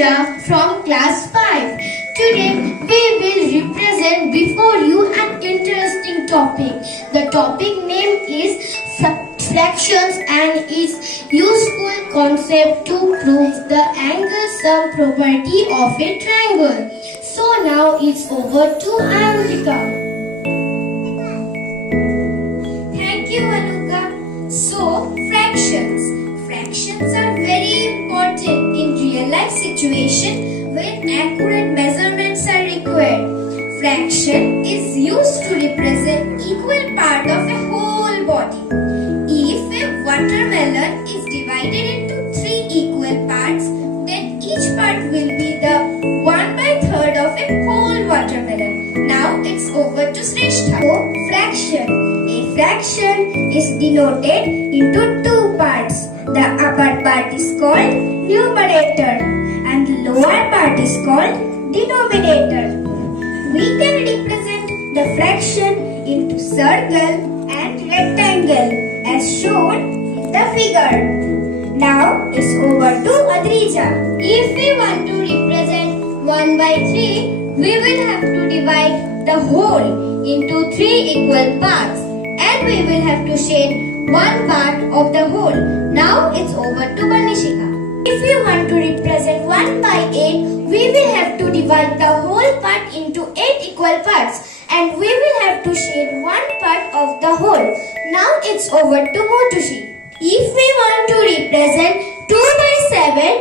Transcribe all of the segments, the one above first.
Adrija from class 5. Today we will represent before you an interesting topic. The topic name is fractions and its useful concept to prove the angle sum property of a triangle. So now it's over to Anuka. Thank you, Anuka. So, fractions. Fractions are very important in real life situation when accurate measurements are required. Fraction is used to represent equal part of a whole body. If a watermelon is divided into 3 equal parts, then each part will be the 1/3 of a whole watermelon. Now it's over to Shrestha. So, fraction. A fraction is denoted into 2 parts. The upper part is called numerator and the lower part is called denominator. We can represent the fraction into circle and rectangle as shown in the figure. Now it's over to Adrija. If we want to represent 1/3, we will have to divide the whole into 3 equal parts and we will have to shade 1 part of the whole. Now it's over to Vanishika. If we want to represent 1/8, we will have to divide the whole part into 8 equal parts and we will have to shade 1 part of the whole. Now it's over to Motushi. If we want to represent 2/7,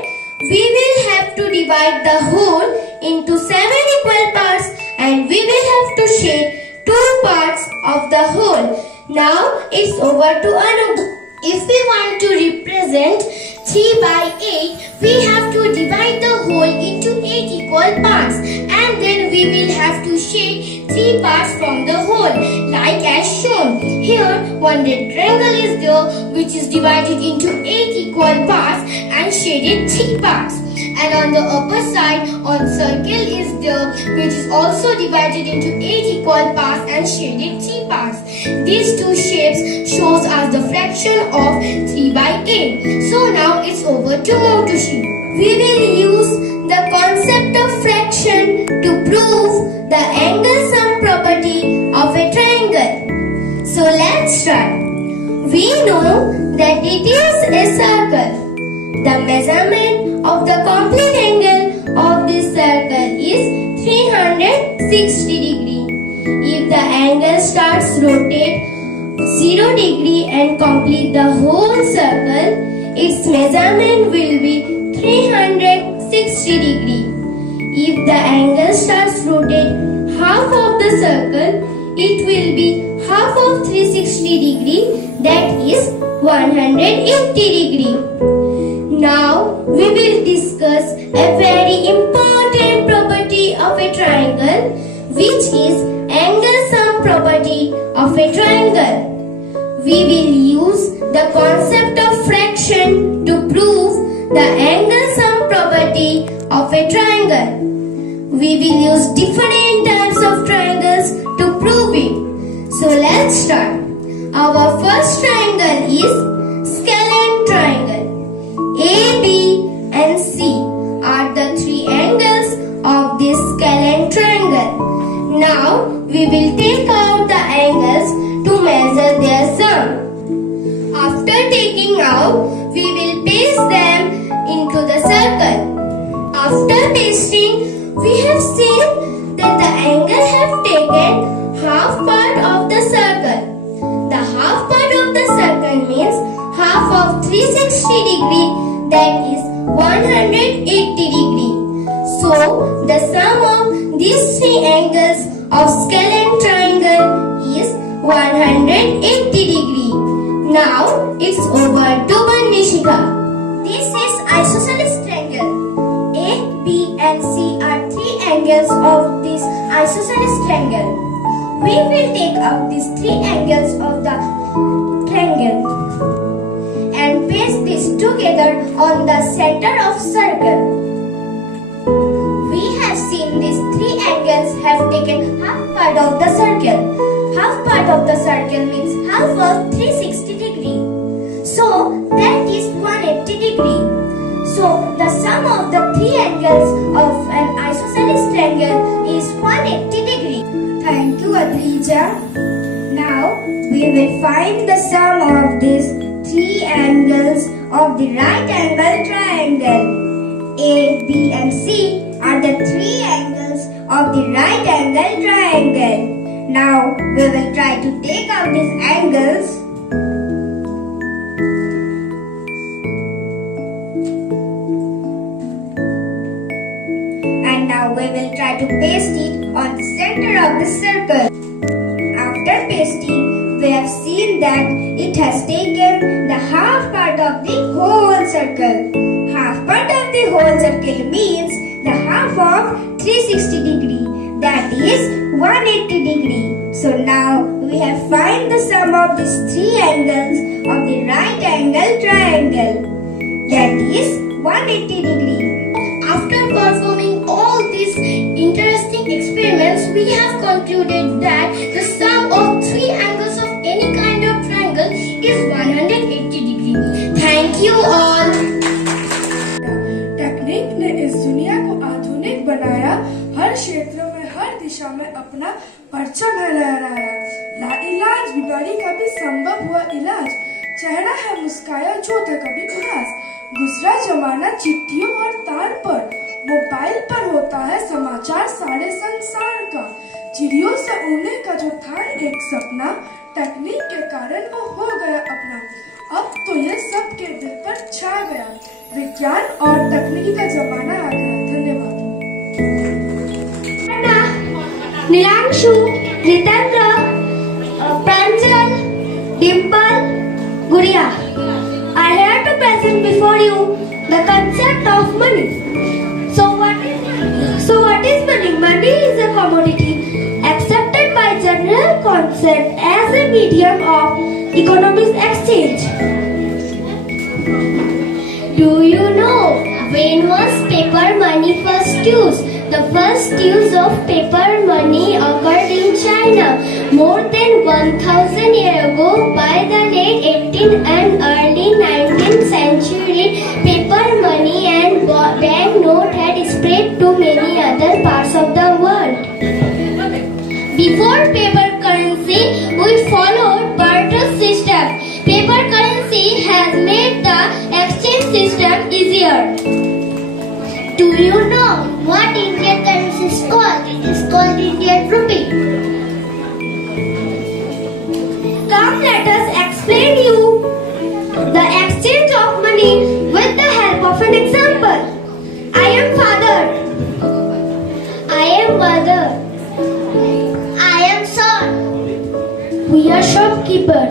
we will have to divide the whole into 7 equal parts and we will have to shade 2 parts of the whole. Now it's over to Anu. If we want to represent 3/8, we have to divide the whole into 8 equal parts and then we will have to shade 3 parts from the whole like as shown. Here one rectangle is there which is divided into 8 equal parts and shaded 3 parts. And on the upper side, on circle is there which is also divided into 8 equal parts and shaded 3 parts. These 2 shapes shows us the fraction of 3/8. So now it's over to Motushi. We will use the concept of fraction to prove the angle sum property of a triangle. So let's start. We know that it is a circle. The measurement of the complete angle of this circle is 360 degree. If the angle starts rotate 0 degree and complete the whole circle, its measurement will be 360 degree. If the angle starts rotate half of the circle, it will be half of 360 degree, that is 180 degree. Now we will discuss a very important property of a triangle, which is angle sum property of a triangle. We will use the concept of fraction to prove the angle sum property of a triangle. We will use different types of triangles to prove it. So let's start. Our first triangle is scalene triangle. A, B and C are the 3 angles of this scalene triangle. Now we will take out the angles to measure their sum. After taking out, we will paste them into the circle. After pasting, we have seen that the angle have taken half part of the circle. The half part of the circle means half of 360 degree, that is 180 degree. So the sum of these 3 angles of scalene triangle is 180 degree. Now it's over to Vanishika. This is isosceles triangle. A, B and C are 3 angles of this isosceles triangle. We will take out these 3 angles of the triangle and paste this together on the center of circle. We have seen these 3 angles have taken half part of the circle. Half part of the circle means half of 360 degree. So that is 180 degree. So the sum of the 3 angles isosceles triangle is 180 degree. Thank you, Adrija. Now we will find the sum of these three angles of the right angle triangle. A, B and C are the three angles of the right angle triangle. Now we will try to take out these angles. And now we will try to paste it on the center of the circle. After pasting, we have seen that it has taken the half part of the whole circle. Half part of the whole circle means the half of 360 degree, that is 180 degree. So now we have find the sum of these three angles of the right angle triangle, that is 180 degree. After performing all these interesting experiments, we have concluded that the sum of three angles of any kind of triangle is 180 degree. Thank you all. Technique ने इस दुनिया को आधुनिक बनाया, हर क्षेत्र में हर दिशा में अपना परचम लहराया। लाइलाज बीमारी का भी संभव हुआ इलाज, चेहरा है मुस्काया जो था कभी उदास। गुजरा जमाना चिट्ठियों और तार पर, मोबाइल पर होता है समाचार सारे संसार का। चिड़ियों से उड़ने का जो था एक सपना, टेक्निक के कारण वो हो गया अपना। अब तो ये सबके दिल पर छा गया, विज्ञान और तकनीकी का जमाना आ गया। धन्यवाद। नीलांशु, रितेंद्र, प्रांजल, डिम्पल, गुड़िया are here to present before you the concept of money. So what is money? Money is a commodity accepted by general consent as a medium of economic exchange. Do you know when was paper money first used? The first use of paper money occurred in China more than 1000 years ago. By the late 18th and early 19th century, paper money and banknote had spread to many other parts of the world. Before paper currency, we followed barter system. Paper currency has made the exchange system easier. Do you know what Indian currency is called? It is called Indian rupee. Come, let us explain you the exchange of money with the help of an example. I am father. I am mother. I am son. We are shopkeeper.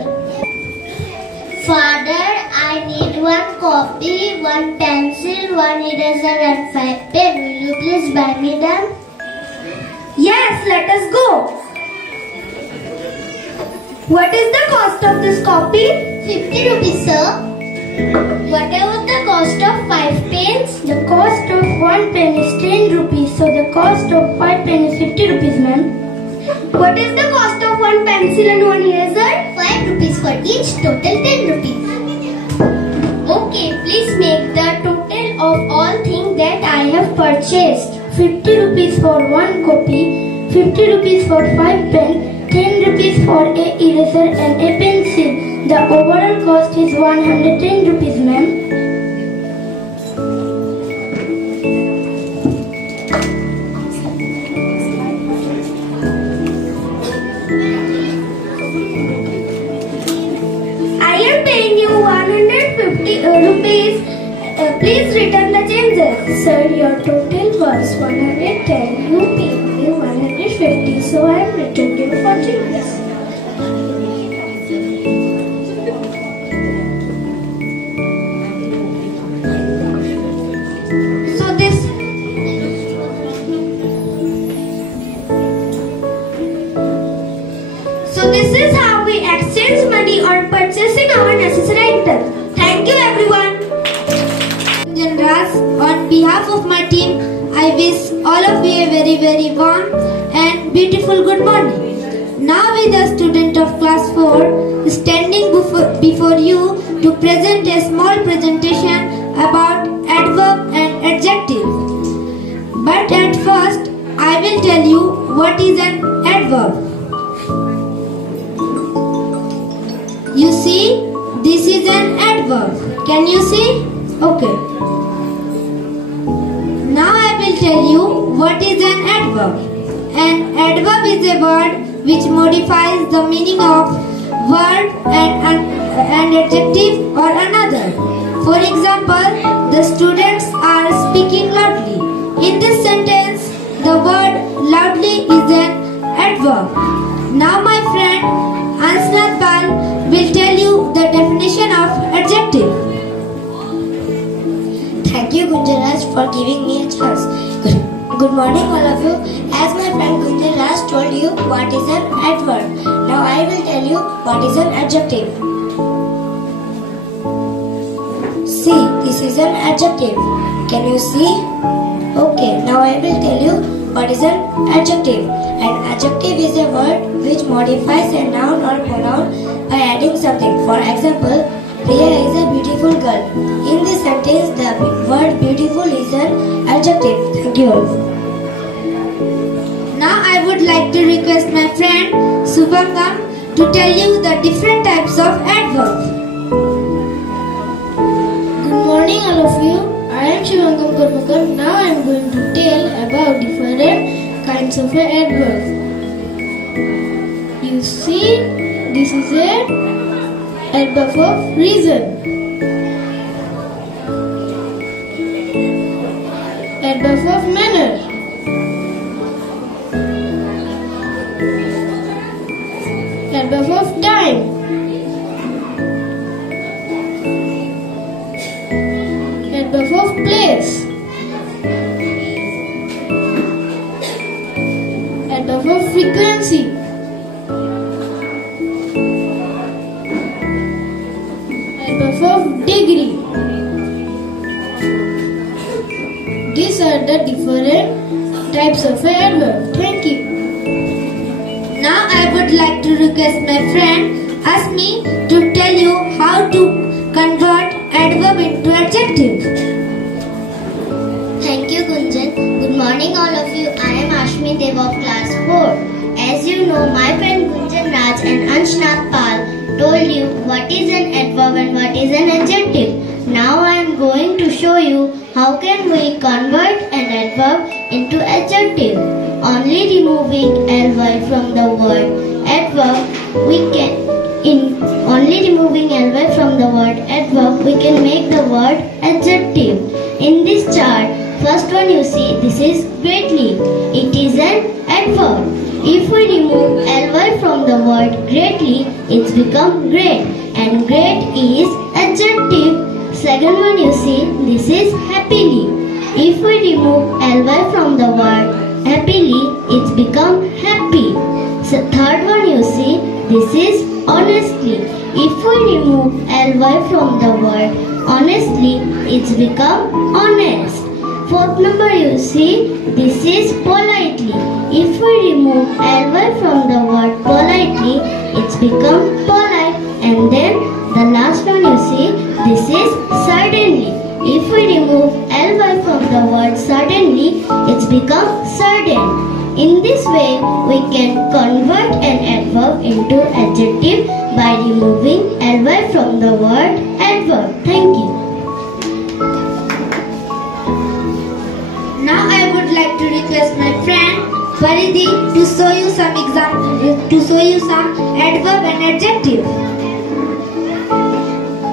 Father, I need one copy, one pencil, one eraser and 5 pen. Will you please buy me them? Yes, let us go. What is the cost of this copy? 50 rupees, sir. What about the cost of 5 pens? The cost of 1 pen is 10 rupees. So the cost of 5 pen is 50 rupees, ma'am. What is the cost of 1 pencil and 1 eraser? 5 rupees for each, total 10 rupees. Okay, please make the total of all things that I have purchased. 50 rupees for 1 copy, 50 rupees for 5 pen, 10 rupees for a eraser and a pencil. The overall cost is 110 rupees, ma'am. I am paying you 150 rupees. Please return the changes. Sir, your total was 110. You paid me 150, so I am returning you 40 rupees. So this is how we exchange money on purchasing our necessary items. Thank you, everyone. On behalf of my team, I wish all of you a very, very warm and beautiful good morning. Now with the student of class 4 standing before you to present a small presentation about adverb and adjective. But at first, I will tell you what is an adverb. You see, this is an adverb. Can you see? Okay. Now I will tell you what is an adverb. An adverb is a word which modifies the meaning of word and adjective or another. For example, the students are speaking loudly. In this sentence, the word loudly is an adverb. Now my friend Ansnath Pal will tell you the definition of adjective. Thank you, Gunjan for giving me a chance. Good morning, all of you. As my friend Gunjan told you what is an adverb, now I will tell you what is an adjective. See, this is an adjective. Can you see? Okay, now I will tell you what is an adjective. An adjective is a word which modifies a noun or pronoun by adding something. For example, Priya is a beautiful girl. In this sentence, the word beautiful is an adjective. Thank you all. Now I would like to request my friend Subhangam to tell you the different types of adverbs. Good morning all of you. I am Shivangam Karmakar. Now I am going to tell about different kinds of adverbs. You see, this is a adverb of reason. Adverb of manner. Adverb of time. Adverb of place. Adverb of frequency. Adverb of degree. These are the different types of adverb. Thank you. Now I would like to request my friend Asmi to tell you how to convert adverb into adjective. Thank you, Gunjan. Good morning, all of you. I am Ashmi Dev of Class 4. As you know, my friend Gunjan Raj and Anshnath Pal told you what is an adverb and what is an adjective. Now I am going to show you how can we convert an adverb into adjective. Only removing ly from the word adverb, we can make the word adjective. In this chart, first one you see, this is greatly. It is an adverb. If we remove ly from the word greatly, it's become great, and great is adjective. Second one you see, this is happily. If we remove ly from the word happily, it's become happy. So third one you see, this is honestly. If we remove ly from the word honestly, it's become honest. Fourth number you see, this is politely. If we remove ly from the word politely, it's become polite. And then the last one you see, this is certainly. If we remove ly from the word certainly, it's become certain. In this way, we can convert an adverb into adjective by removing ly from the word adverb. Thank you. Now I would like to request my friend Faridhi to show you some adverb and adjective.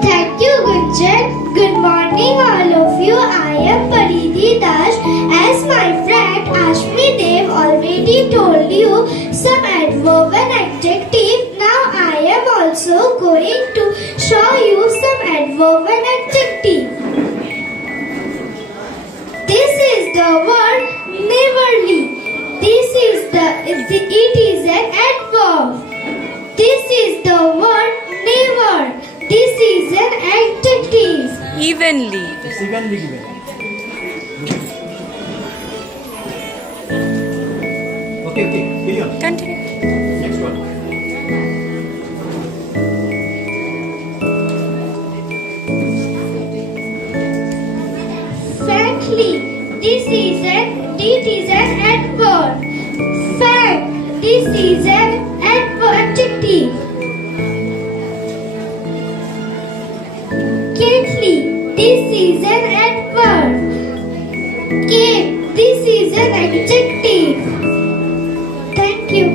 Thank you, Gunjan. Good morning, all of you. I am Paridhi Das. As my friend Ashmi Dev already told you some adverb and adjective, now I am also going to show you some adverb and adjective. This is the word neverly. It is an adverb. This is the word never. This is an adjective. Evenly. It's evenly given. Okay, carry on. Continue. Next one. Frankly, this is an Cately. This is an adverb. Came. This is an adjective. Thank you.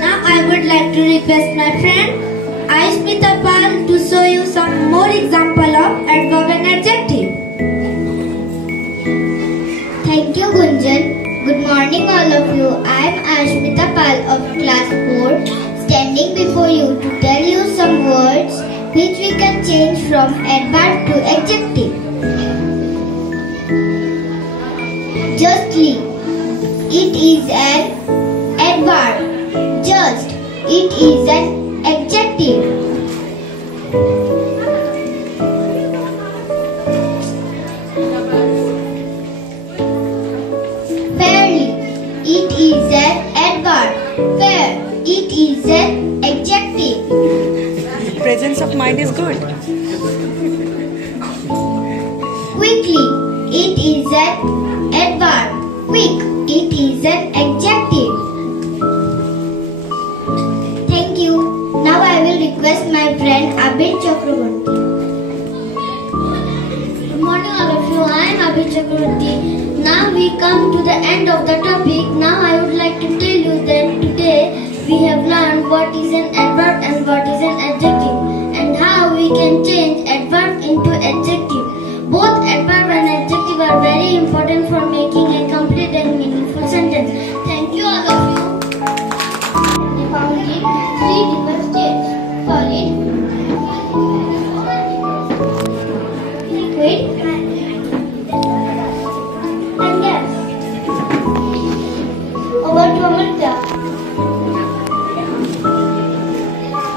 Now I would like to request my friend Aishmita Pal to show you some more example of adverb and adjective. Thank you, Gunjan. Good morning, all of you. I am Ashmita Pal of Class 4, standing before you to tell you some words which we can change from adverb to adjective. Justly. It is an adverb. Just. It is an adjective. Fairly. It is an adverb. Fair. It is an adjective. Presence of mind is good. Quickly. It is an adverb. Quick. It is an adjective. Thank you. Now I will request my friend Abid Chakraborty. Good morning, all of you. I am Abid Chakraborty. Now we come to the end of the topic. Now I would like to tell you that today we have learned what is an adverb and what is an adjective, and how we can change adverb into adjective. Both adverb and adjective are very important for making a complete and meaningful sentence. Thank you, all of you. They found in 3 different states: solid, liquid, and gas. Over to Amrita.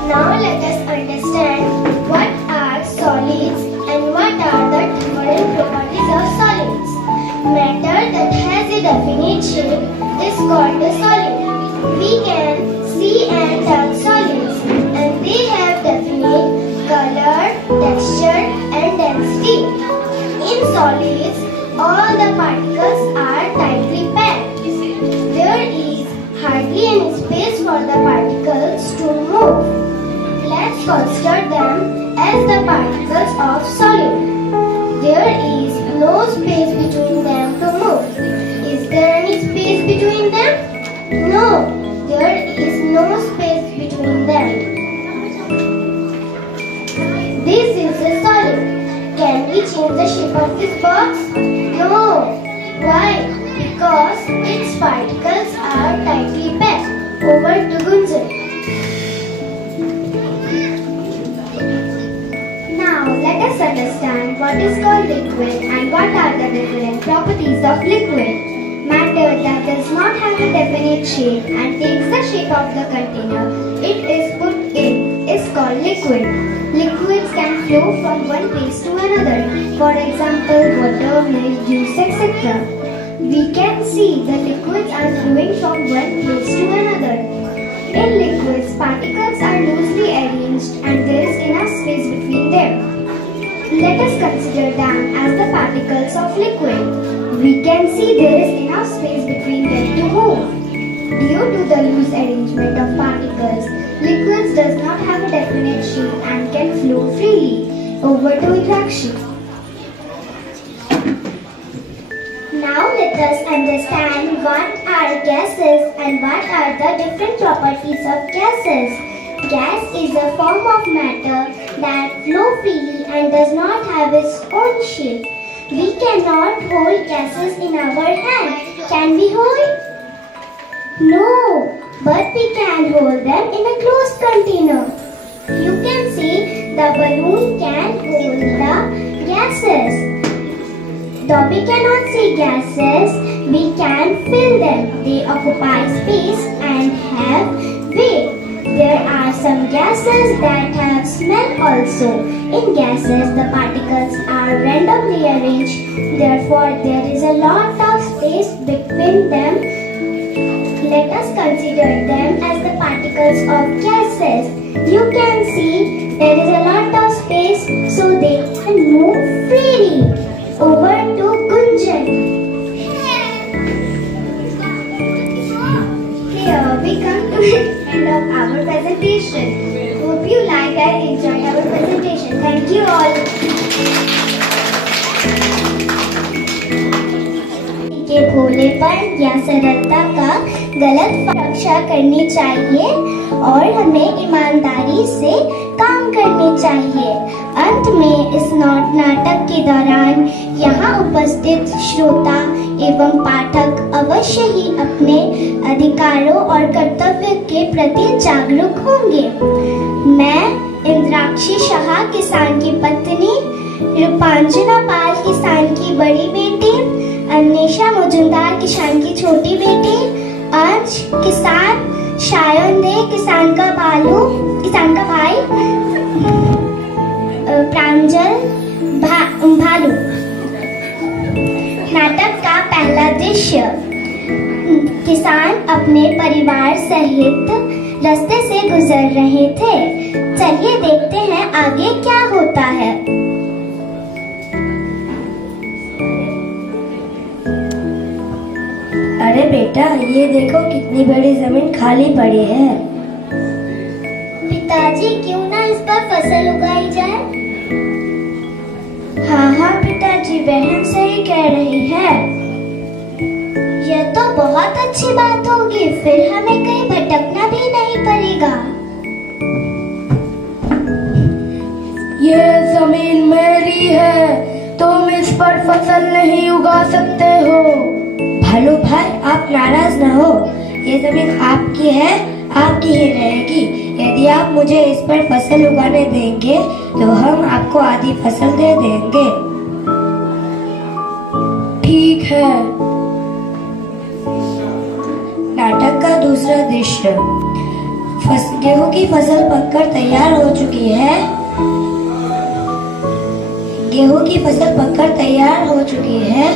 Now let us understand what are solids and what are the different properties of solids. Matter that has a definite shape is called a solid. We can see and touch solids, and they have definite color, texture and density. In solids, all the particles are tightly packed. There is hardly any space for the particles to move. Let's consider them as the particles of solid. There is no space between them to move. Is there any space between them? No, there is no space between them. This is a solid. Can we change the shape of this box? No. Why? Because its particles are tightly packed. Over to Gunjan. Now let us understand what is called liquid and what are the different properties of liquid. Matter that does not have a definite shape and takes the shape of the container it is put in is called liquid. Liquids can flow from one place to another. For example, water, milk, juice, etc. We can see the liquids are flowing from one place to another. In liquids, particles are loosely arranged and there is enough space between them. Let us consider them as the particles of liquid. We can see there is enough space between them to move. Due to the loose arrangement of particles, liquids does not have a definite shape and can flow freely. Over to Irakshi. Now let us understand what are gases and what are the different properties of gases. Gas is a form of matter that flow freely and does not have its own shape. We cannot hold gases in our hand. Can we hold? No, but we can hold them in a closed container. You can see the balloon can hold the gases. Though we cannot see gases, we can fill them. They occupy space and have weight. There are some gases that have smell also. In gases, the particles are randomly arranged. Therefore, there is a lot of space between them. Let us consider them as the particles of gases. You can see there is a lot of space, so they can move freely. Over to Gunjan. we come to the end of our presentation. Hope you like and enjoyed our presentation. Thank you all. के भोलेपन या सरलता का गलत रक्षा करनी चाहिए और हमें ईमानदारी से काम करनी चाहिए। अंत में इस नाटक के दौरान यहाँ उपस्थित श्रोता एवं पाठक अवश्य ही अपने अधिकारों और कर्तव्य के प्रति जागरूक होंगे। मैं इंद्राक्षी शाह किसान की पत्नी, रूपांजना पाल किसान की बड़ी बेटी, अन्वेषा मुजुमदार किसान की छोटी बेटी, आज किसान शायन दे किसान का भाई, प्रांजल भालू। नाटक का पहला दृश्य, किसान अपने परिवार सहित रास्ते से गुजर रहे थे। चलिए देखते हैं आगे क्या होता है। अरे बेटा, ये देखो कितनी बड़ी जमीन खाली पड़ी है। पिताजी, क्यों ना इस पर फसल उगाई जाए? हाँ पिताजी, बहन सही कह रही है। यह तो बहुत अच्छी बात होगी, फिर हमें कहीं भटकना भी नहीं पड़ेगा। ये जमीन मेरी है, तुम इस पर फसल नहीं उगा सकते हो। भालू भाई, आप नाराज न हो, ये जमीन आपकी है, आपकी ही रहेगी। यदि आप मुझे इस पर फसल उगाने देंगे तो हम आपको आधी फसल दे देंगे। ठीक है। नाटक का दूसरा दृश्य, गेहूं की फसल पककर तैयार हो चुकी है। गेहूं की फसल पककर तैयार हो चुकी है।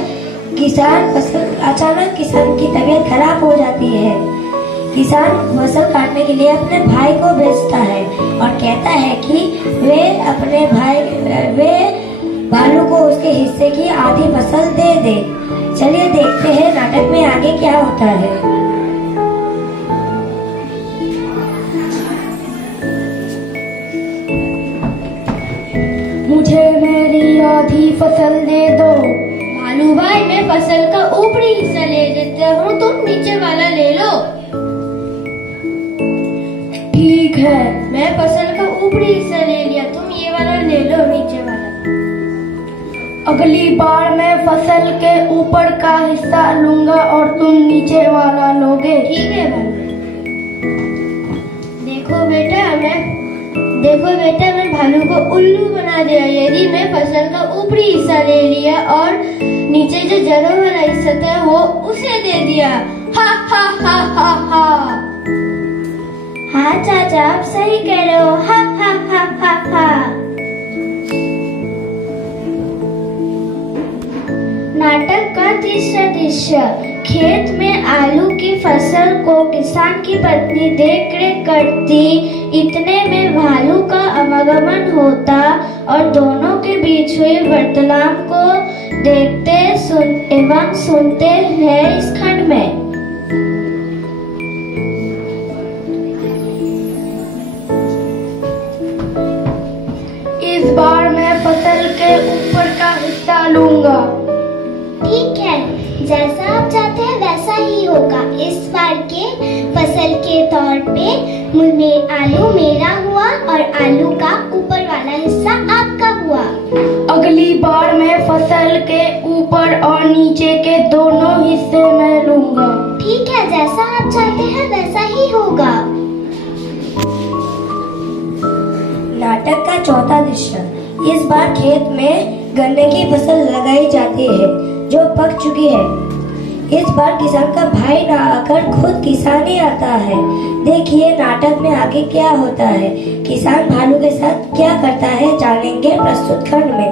अचानक किसान की तबीयत खराब हो जाती है। किसान फसल काटने के लिए अपने भाई को भेजता है और कहता है कि वे भालू को उसके हिस्से की आधी फसल दे दे। चलिए देखते हैं नाटक में आगे क्या होता है। मुझे मेरी आधी फसल दे दो। भालू भाई, मैं फसल का ऊपरी हिस्सा ले लेता हूँ, तुम नीचे वाला ले लो। ठीक है। मैं फसल का ऊपरी हिस्सा ले लिया, तुम ये वाला ले लो, नीचे वाला। अगली बार मैं फसल के ऊपर का हिस्सा लूंगा और तुम नीचे वाला लोगे। ठीक है भालू। देखो बेटा, मैं भालू को उल्लू बना दिया। यदि मैं फसल का ऊपरी हिस्सा ले लिया और नीचे जो जड़ों वाला हिस्सा था वो उसे दे दिया। हा हा हा हा हा। हाँ चाचा, आप सही कह रहे हो। हा हा हा हा हा। नाटक का तीसरा दृश्य, खेत में आलू की फसल को किसान की पत्नी देखरेख करती। इतने में भालू का आवागमन होता और दोनों के बीच हुई वार्तालाप को देखते एवं सुनते हैं इस खंड में। इस बार मैं फसल के ऊपर का हिस्सा लूंगा। ठीक है, जैसा आप चाहते हैं वैसा ही होगा। इस बार के फसल के तौर पे आलू मेरा हुआ और आलू का ऊपर वाला हिस्सा आपका हुआ। अगली बार मैं फसल के ऊपर और नीचे के दोनों हिस्से मैं लूंगा। ठीक है, जैसा आप चाहते हैं वैसा ही होगा। नाटक का चौथा दृश्य, इस बार खेत में गन्ने की फसल लगाई जाती है जो पक चुकी है। इस बार किसान का भाई ना आकर खुद किसानी आता है। देखिए नाटक में आगे क्या होता है। किसान भालू के साथ क्या करता है जानेंगे प्रस्तुत खंड में।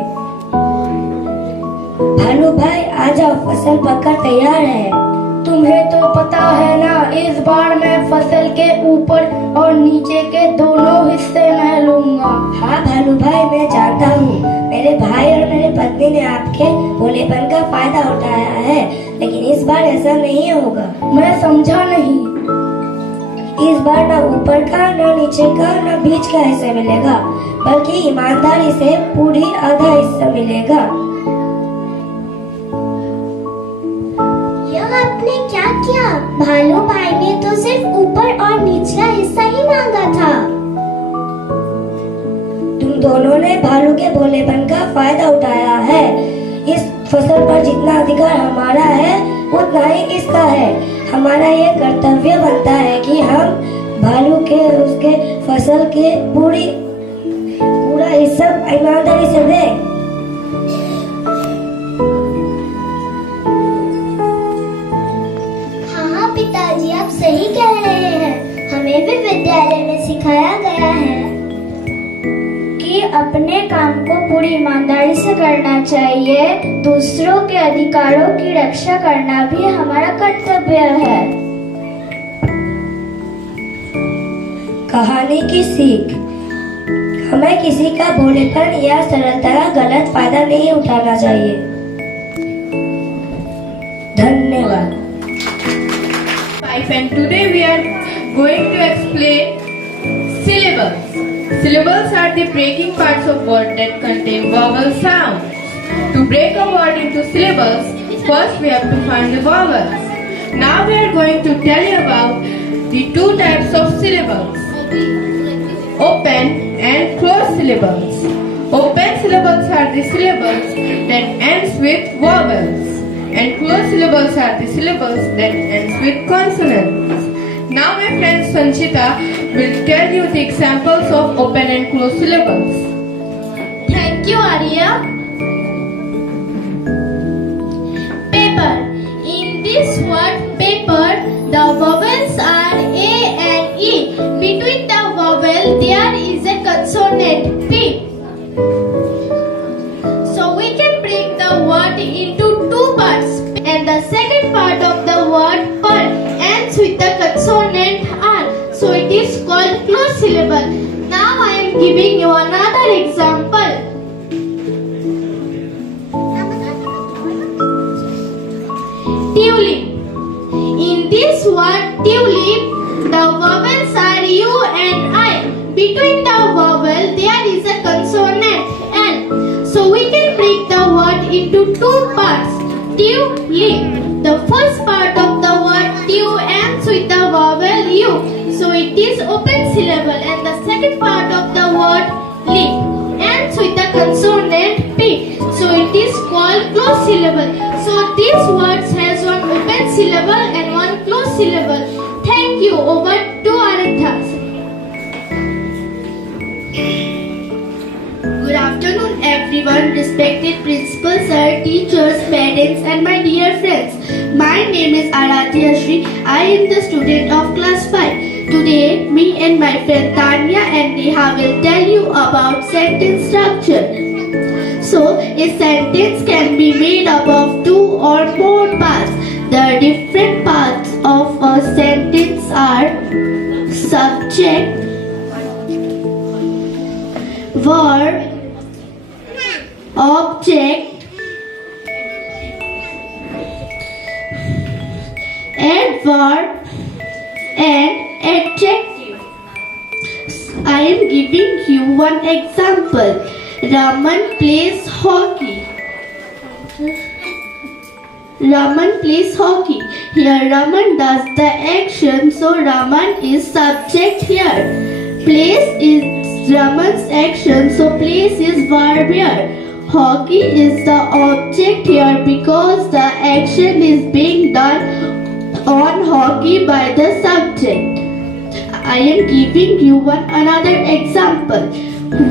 भालू भाई, आ जाओ, फसल पककर तैयार है। तुम्हें तो पता है ना, इस बार मैं फसल के ऊपर और नीचे के दोनों हिस्से मैं लूंगा। हाँ भालू भाई, मैं जानता हूँ, मेरे भाई और मेरे पत्नी ने आपके भोलेपन का फायदा उठाया है, लेकिन इस बार ऐसा नहीं होगा। मैं समझा नहीं। इस बार न ऊपर का, न नीचे का, न बीच का हिस्सा मिलेगा, बल्कि ईमानदारी से पूरी आधा हिस्सा मिलेगा। यह आपने क्या किया? भालू भाई ने तो सिर्फ ऊपर और निचला हिस्सा ही मांगा था। तुम दोनों ने भालू के भोलेपन का फायदा उठाया है। इस फसल पर जितना अधिकार हमारा है उतना ही इसका है। हमारा ये कर्तव्य बनता है कि हम भालू के उसके फसल के पूरा हिस्सा ईमानदारी से दें। हाँ पिताजी, आप सही कह रहे हैं। हमें भी विद्यालय में सिखाया गया है कि अपने काम को पूरी ईमानदारी से करना चाहिए। दूसरों के अधिकारों की रक्षा करना भी हमारा कर्तव्य है। कहानी की सीख, हमें किसी का भोलेपन या सरलता का गलत फायदा नहीं उठाना चाहिए। धन्यवाद। And today we are going to explain syllables. Syllables are the breaking parts of words that contain vowel sounds. To break a word into syllables, first we have to find the vowels. Now we are going to tell you about the two types of syllables. Open and closed syllables. Open syllables are the syllables that ends with vowels, and closed syllables are the syllables that ends with consonants. Now my friend Sanchita will tell you the examples of open and closed syllables. Thank you, Arya. Paper. In this word paper, the vowels are A and E. Between the vowel there is a consonant P. So we can break the word into two parts, and the second part of the word per ends with the consonant R. So it is called closed syllable. Now I am giving you another example. Tulip. In this word tulip, the vowels are U and I. Between the vowel there is a consonant L. So we can break the word into two parts. Tulip. The first part of the word tu ends with the vowel U. So it is open syllable, and the second part of the word lip ends with the consonant P. So it is called closed syllable. So these words has one open syllable and one closed syllable. Thank you. Over to Aradhya. Good afternoon everyone, respected principal sir, teachers, parents and my dear friends. My name is Aradhya Shri. I am the student of class 5. Today, me and my friend Tanya and Neha will tell you about sentence structure. So, a sentence can be made up of two or more parts. The different parts of a sentence are subject, verb, object, adverb and adjective. I am giving you one example. Raman plays hockey. Raman plays hockey. Here Raman does the action, so Raman is subject here. Plays is Raman's action, so plays is verb here. Hockey is the object here because the action is being done on hockey by the subject. I am giving you another example.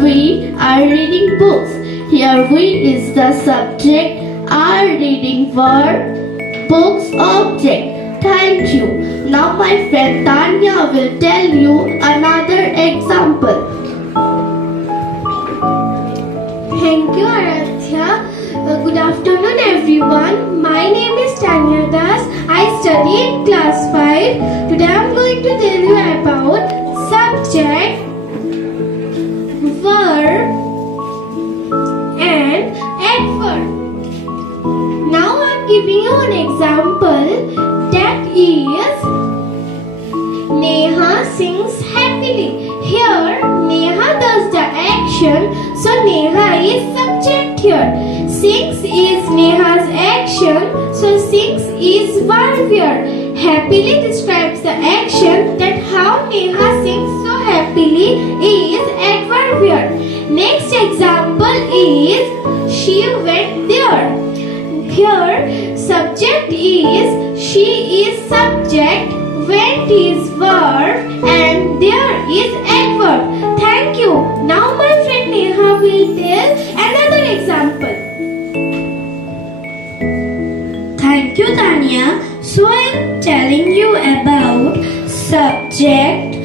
We are reading books. Here we is the subject, are reading verb, books object. Thank you. Now my friend Tanya will tell you another example. Thank you, Aradhya. Good afternoon, everyone. My name is Tanya Das. I study in class 5. Today I am going to tell you about subject, verb, and adverb. Now I am giving you an example that is, Neha sings happily. Here, Neha does the action, so Neha is subject here. Sings is Neha's action, so sings is verb here. Happily describes the action, that how Neha sings so happily is adverb here. Next example is she went there. Here, subject is she is subject, went is verb, and there is adverb. Thank you. Now my friend Neha will tell another example. Thank you, Tanya. So I am telling you about subject,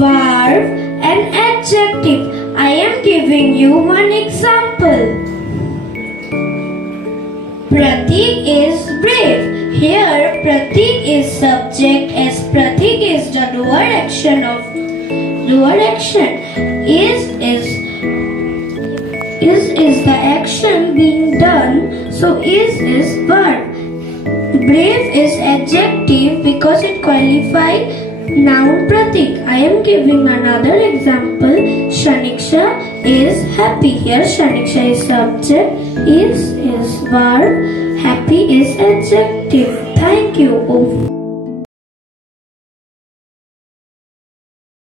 verb and adjective. I am giving you one example. Pratik is brave. Here Pratik is subject, as Pratik is the lower action of is the action being done, so is verb. Brave is adjective because it qualifies noun Pratik. I am giving another example. Shaniksha is happy. Here Shaniksha is subject, is verb, happy is adjective. Thank you.